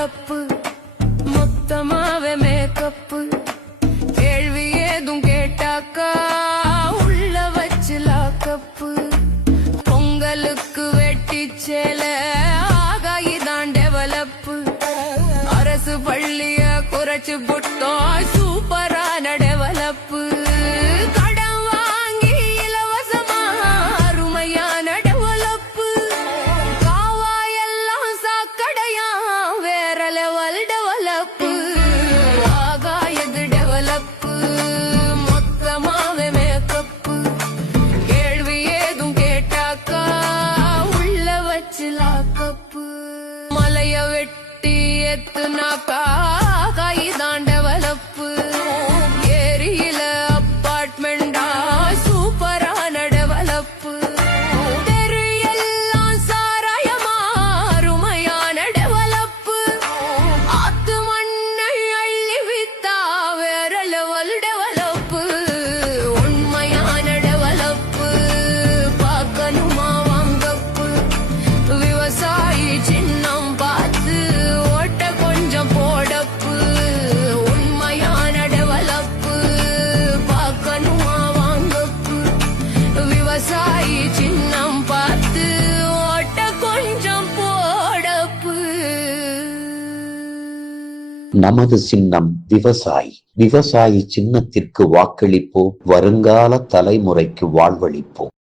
Develop மொத்தமாவே makeup கேள்வி ஏதும் கேட்டாக்கா உள்ள வச்சு லாக்கப்பு பொங்கலுக்கு வெட்டி சேல ஆகாயிதான் டெவலப்பு அரசு பள்ளிய குறைச்சு புட்டோம் சூப்பரான டெவலப்பு கடன் வாங்கி இலவசமா அருமையான டெவலப்பு காவாயெல்லாம் சாக்கடையா வேற லெவல் டெவலப்பு ஆகாயது டெவலப்பு மொத்தமாவே மேக்கப்பு கேள்வி ஏதும் கேட்டாக்கா உள்ள வச்சு லாக்கப்பு மலைய வெட்டி எத்துனாக்கா கைதான் டெவலப்பு ஏரியில அப்பார்ட்மெண்டா சூப்பரான டெவலப்பு தெரு எல்லாம் சாராயமா அருமையான டெவலப்பு ஆத்து மண்ணை அள்ளி வித்தா வேற லெவல் டெவலப்பு உண்மையான டெவலப்பு பார்க்கணுமா வாங்கப்பு விவசாயி சின்னம் பார்த்து ஓட்ட கொஞ்சம் போடப்பு உண்மையான டெவலப்பு பார்க்கணுமா வாங்கப்பு விவசாயி சின்னம் பார்த்து ஓட்ட கொஞ்சம் போடப்பு. நமது சின்னம் விவசாயி. விவசாயி சின்னத்திற்கு வாக்களிப்போம், வருங்கால தலைமுறைக்கு வாழ்வளிப்போம்.